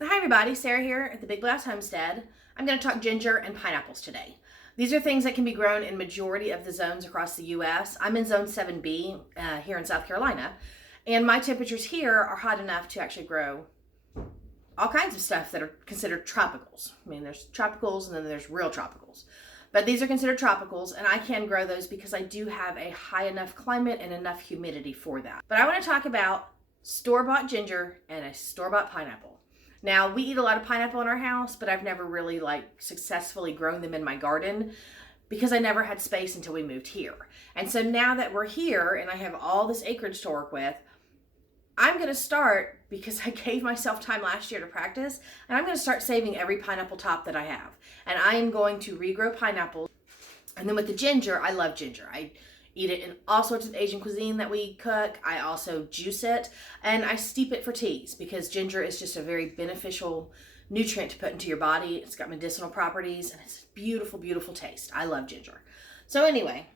Hi everybody, Sarah here at the Big Blue House Homestead. I'm going to talk ginger and pineapples today. These are things that can be grown in majority of the zones across the U.S. I'm in zone 7B here in South Carolina, and my temperatures here are hot enough to actually grow all kinds of stuff that are considered tropicals. I mean, there's tropicals and then there's real tropicals. But these are considered tropicals, and I can grow those because I do have a high enough climate and enough humidity for that. But I want to talk about store-bought ginger and a store-bought pineapple. Now, we eat a lot of pineapple in our house, but I've never really successfully grown them in my garden because I never had space until we moved here. And so now that we're here and I have all this acreage to work with, I'm going to start, because I gave myself time last year to practice, and I'm going to start saving every pineapple top that I have. And I am going to regrow pineapples. And then with the ginger, I love ginger. I eat it in all sorts of Asian cuisine that we cook. I also juice it, and I steep it for teas because ginger is just a very beneficial nutrient to put into your body. It's got medicinal properties, and it's a beautiful, beautiful taste. I love ginger. So anyway,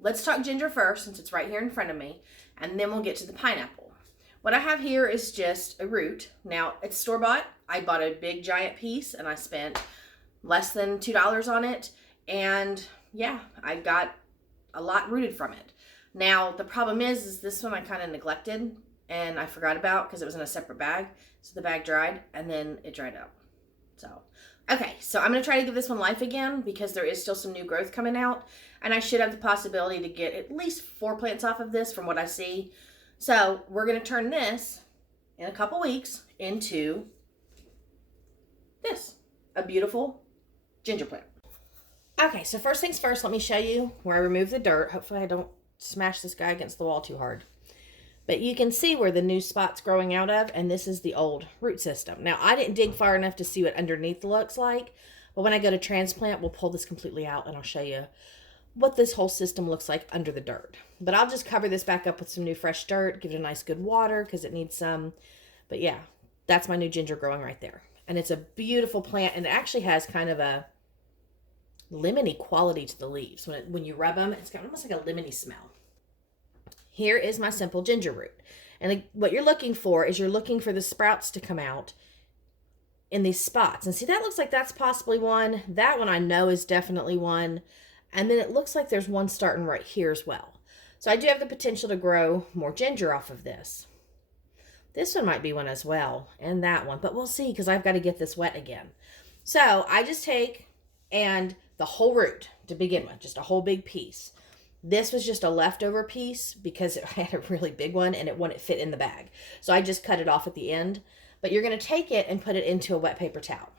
let's talk ginger first since it's right here in front of me, and then we'll get to the pineapple. What I have here is just a root. Now, it's store-bought. I bought a big giant piece, and I spent less than $2 on it, and yeah, I got a lot rooted from it. Now, the problem is this one I kind of neglected and I forgot about because it was in a separate bag. So the bag dried and then it dried up. So, okay, so I'm going to try to give this one life again because there is still some new growth coming out, and I should have the possibility to get at least 4 plants off of this from what I see. So we're going to turn this in a couple weeks into this, a beautiful ginger plant. Okay, so first things first, let me show you where I removed the dirt. Hopefully I don't smash this guy against the wall too hard. But you can see where the new spot's growing out of, and this is the old root system. Now, I didn't dig far enough to see what underneath looks like, but when I go to transplant, we'll pull this completely out, and I'll show you what this whole system looks like under the dirt. But I'll just cover this back up with some new fresh dirt, give it a nice good water, because it needs some. But yeah, that's my new ginger growing right there. And it's a beautiful plant, and it actually has kind of a lemony quality to the leaves. When you rub them, it's got almost like a lemony smell. Here is my simple ginger root. And what you're looking for is you're looking for the sprouts to come out in these spots. And see, that looks like that's possibly one. That one I know is definitely one. And then it looks like there's one starting right here as well. So I do have the potential to grow more ginger off of this. This one might be one as well, and that one. But we'll see, because I've got to get this wet again. So I just take and the whole root to begin with, just a whole big piece. This was just a leftover piece because it had a really big one and it wouldn't fit in the bag. So I just cut it off at the end. But you're going to take it and put it into a wet paper towel.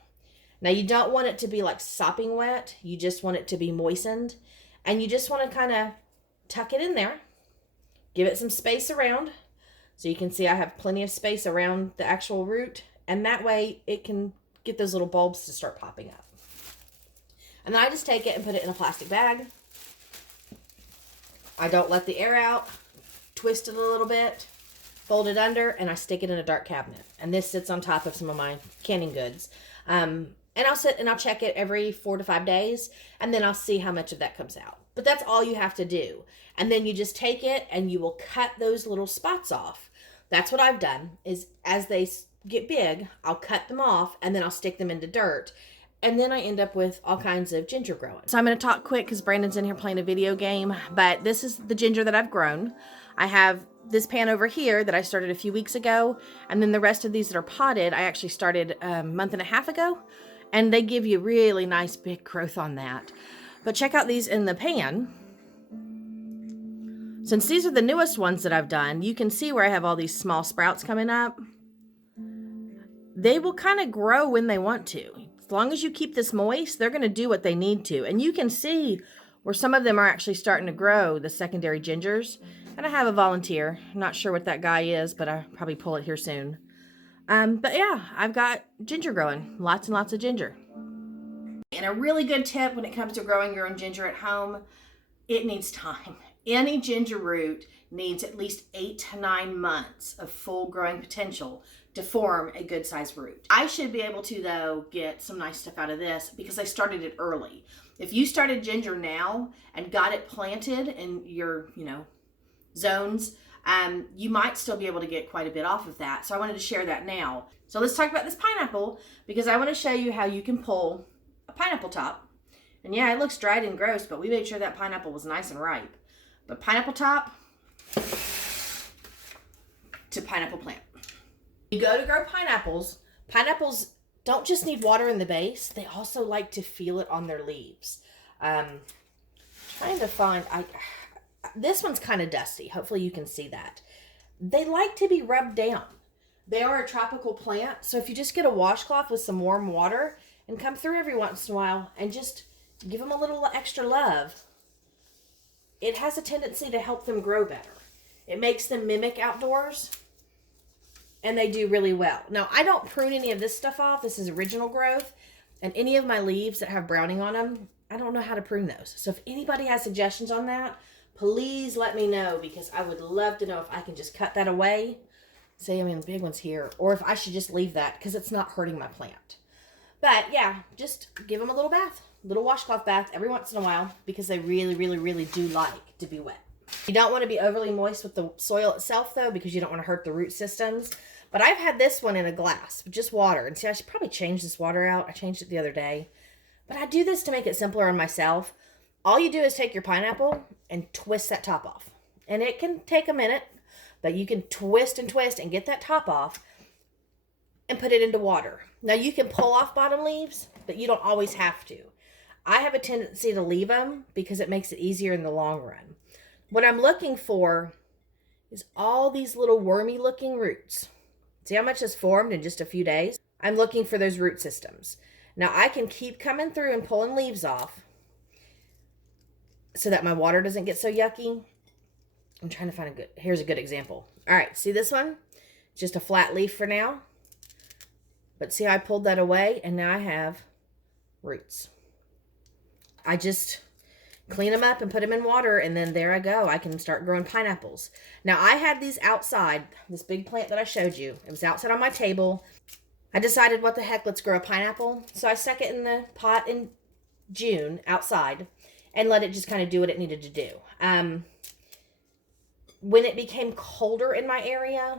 Now, you don't want it to be like sopping wet. You just want it to be moistened. And you just want to kind of tuck it in there. Give it some space around. So you can see I have plenty of space around the actual root. And that way it can get those little bulbs to start popping up. And then I just take it and put it in a plastic bag. I don't let the air out. Twist it a little bit. Fold it under, and I stick it in a dark cabinet. And this sits on top of some of my canning goods. And I'll sit and I'll check it every 4 to 5 days, and then I'll see how much of that comes out. But that's all you have to do. And then you just take it and you will cut those little spots off. That's what I've done, is as they get big, I'll cut them off, and then I'll stick them into dirt. And then I end up with all kinds of ginger growing. So I'm going to talk quick because Brandon's in here playing a video game. But this is the ginger that I've grown. I have this pan over here that I started a few weeks ago. And then the rest of these that are potted, I actually started a month and a half ago. And they give you really nice big growth on that. But check out these in the pan. Since these are the newest ones that I've done, you can see where I have all these small sprouts coming up. They will kind of grow when they want to. As long as you keep this moist, they're going to do what they need to. And you can see where some of them are actually starting to grow, the secondary gingers. And I have a volunteer. I'm not sure what that guy is, but I'll probably pull it here soon. But yeah, I've got ginger growing. Lots and lots of ginger. And a really good tip when it comes to growing your own ginger at home, it needs time. Any ginger root needs at least 8 to 9 months of full growing potential to form a good sized root. I should be able to, though, get some nice stuff out of this because I started it early. If you started ginger now and got it planted in your, zones, you might still be able to get quite a bit off of that. So I wanted to share that now. So let's talk about this pineapple, because I want to show you how you can pull a pineapple top. And yeah, it looks dried and gross, but we made sure that pineapple was nice and ripe. But pineapple top to pineapple plant. You go to grow pineapples. Pineapples don't just need water in the base, they also like to feel it on their leaves. Trying to find, this one's kind of dusty. Hopefully you can see that. They like to be rubbed down. They are a tropical plant, so if you just get a washcloth with some warm water and come through every once in a while and just give them a little extra love, it has a tendency to help them grow better. It makes them mimic outdoors, and they do really well. Now, I don't prune any of this stuff off. This is original growth, and any of my leaves that have browning on them, I don't know how to prune those. So if anybody has suggestions on that, please let me know, because I would love to know if I can just cut that away. See, I mean, the big one's here, or if I should just leave that because it's not hurting my plant. But yeah, just give them a little bath, little washcloth bath every once in a while, because they really, really, really do like to be wet. You don't want to be overly moist with the soil itself, though, because you don't want to hurt the root systems. But I've had this one in a glass with just water. And see, I should probably change this water out. I changed it the other day. But I do this to make it simpler on myself. All you do is take your pineapple and twist that top off. And it can take a minute, but you can twist and twist and get that top off and put it into water. Now, you can pull off bottom leaves, but you don't always have to. I have a tendency to leave them because it makes it easier in the long run. What I'm looking for is all these little wormy looking roots. See how much has formed in just a few days? I'm looking for those root systems. Now, I can keep coming through and pulling leaves off so that my water doesn't get so yucky. I'm trying to find here's a good example. All right, see this one? Just a flat leaf for now. But see how I pulled that away, and now I have roots. I just clean them up and put them in water, and then there I go. I can start growing pineapples. Now, I had these outside, this big plant that I showed you. It was outside on my table. I decided, what the heck, let's grow a pineapple. So I stuck it in the pot in June outside and let it just kind of do what it needed to do. When it became colder in my area,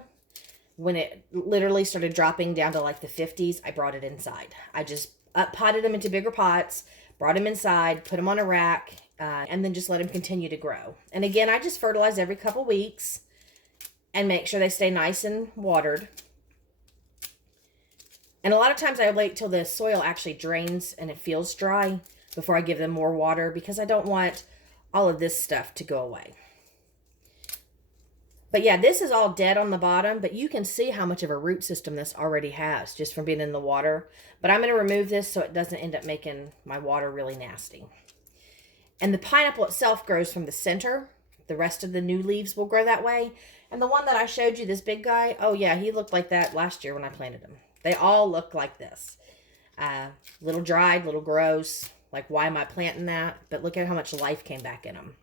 when it literally started dropping down to like the 50s, I brought it inside. I just potted them into bigger pots, brought them inside, put them on a rack, and then just let them continue to grow. And again, I just fertilize every couple weeks and make sure they stay nice and watered. And a lot of times I wait till the soil actually drains and it feels dry before I give them more water, because I don't want all of this stuff to go away. But yeah, this is all dead on the bottom, but you can see how much of a root system this already has just from being in the water. But I'm going to remove this so it doesn't end up making my water really nasty. And the pineapple itself grows from the center. The rest of the new leaves will grow that way. And the one that I showed you, this big guy, oh yeah, he looked like that last year when I planted him. They all look like this. Little dried, little gross. Like, why am I planting that? But look at how much life came back in them.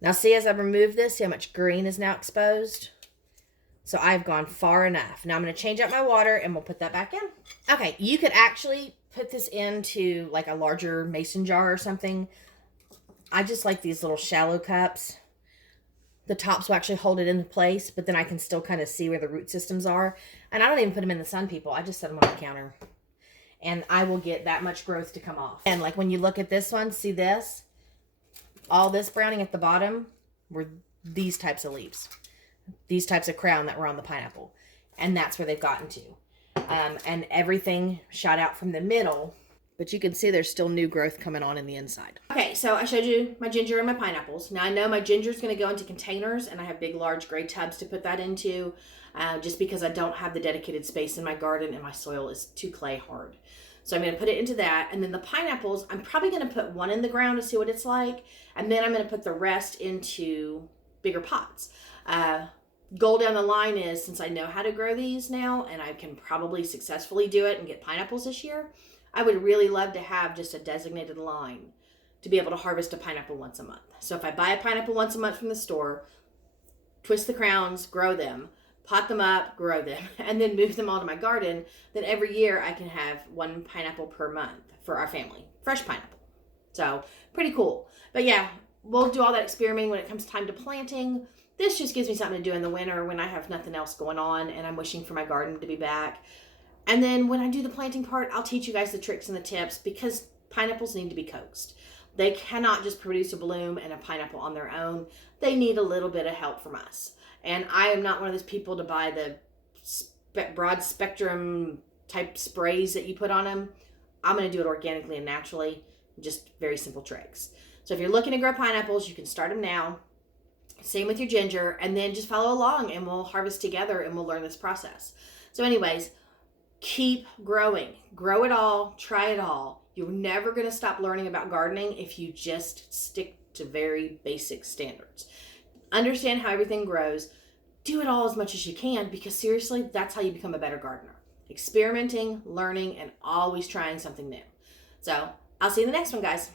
Now, see, as I remove this, see how much green is now exposed? So I've gone far enough. Now I'm going to change out my water and we'll put that back in. Okay, you could actually put this into like a larger mason jar or something. I just like these little shallow cups. The tops will actually hold it into place, but then I can still kind of see where the root systems are. And I don't even put them in the sun, people. I just set them on the counter. And I will get that much growth to come off. And like when you look at this one, see this? All this browning at the bottom were these types of leaves. These types of crown that were on the pineapple. And that's where they've gotten to. And everything shot out from the middle. But you can see there's still new growth coming on in the inside. Okay, so I showed you my ginger and my pineapples. Now I know my ginger is going to go into containers, and I have big, large gray tubs to put that into, just because I don't have the dedicated space in my garden and my soil is too clay hard. So I'm going to put it into that. And then the pineapples, I'm probably going to put one in the ground to see what it's like. And then I'm going to put the rest into bigger pots. Goal down the line is, since I know how to grow these now, and I can probably successfully do it and get pineapples this year, I would really love to have just a designated line to be able to harvest a pineapple once a month. So if I buy a pineapple once a month from the store, twist the crowns, grow them, pot them up, grow them, and then move them all to my garden, then every year I can have one pineapple per month for our family. Fresh pineapple. So pretty cool. But yeah, we'll do all that experimenting when it comes time to planting. This just gives me something to do in the winter when I have nothing else going on and I'm wishing for my garden to be back. And then when I do the planting part, I'll teach you guys the tricks and the tips, because pineapples need to be coaxed. They cannot just produce a bloom and a pineapple on their own. They need a little bit of help from us. And I am not one of those people to buy the broad spectrum type sprays that you put on them. I'm going to do it organically and naturally, just very simple tricks. So if you're looking to grow pineapples, you can start them now. Same with your ginger, and then just follow along and we'll harvest together and we'll learn this process. So anyways, keep growing. Grow it all, try it all. You're never going to stop learning about gardening if you just stick to very basic standards. Understand how everything grows. Do it all as much as you can, because seriously, that's how you become a better gardener. Experimenting, learning, and always trying something new. So I'll see you in the next one, guys.